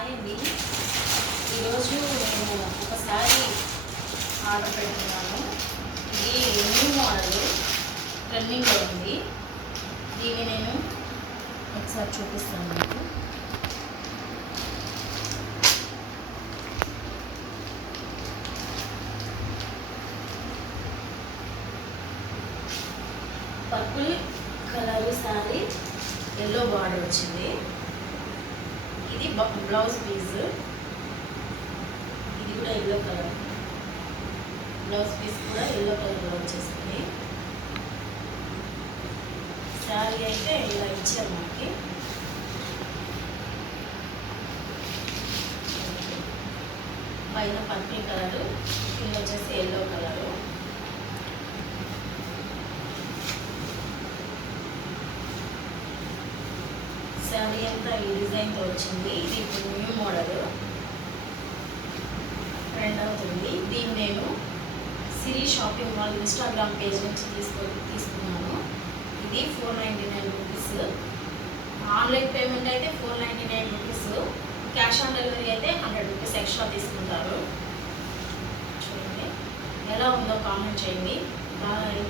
Hi అండి. ఈరోజు నేను ఒకసారి ఆర్డర్ పెడుతున్నాను. ఇది న్యూ మోడల్ రన్నింగ్లో ఉంది. దీన్ని నేను ఒకసారి చూపిస్తాను మీకు. Purple colour sari, yellow border వచ్చింది. ఇది బ్లౌజ్ పీస్. ఇది కూడా ఎల్లో కలర్. బ్లౌజ్ పీస్ కూడా ఎల్లో కలర్లో వచ్చేస్తుంది. శారీ అయితే ఇలా ఇచ్చారు మనకి. పైన పర్పుల్ కలరు, కింద వచ్చేసి ఎల్లో కలరు. శారీ అంతా ఈ డిజైన్తో వచ్చింది. ఇది ఇప్పుడు న్యూ మోడల్ ట్రెండ్ అవుతుంది. దీన్ని నేను సిరి షాపింగ్ మాల్ ఇన్స్టాగ్రామ్ పేజ్ నుంచి తీసుకున్నాను. ఇది 499 రూపీస్. ఆన్లైన్ పేమెంట్ అయితే 499 రూపీస్. క్యాష్ ఆన్ డెలివరీ అయితే 100 రూపీస్ ఎక్స్ట్రా తీసుకుంటారు. చూడండి ఎలా ఉందో కామెంట్ చేయండి. బాయ్.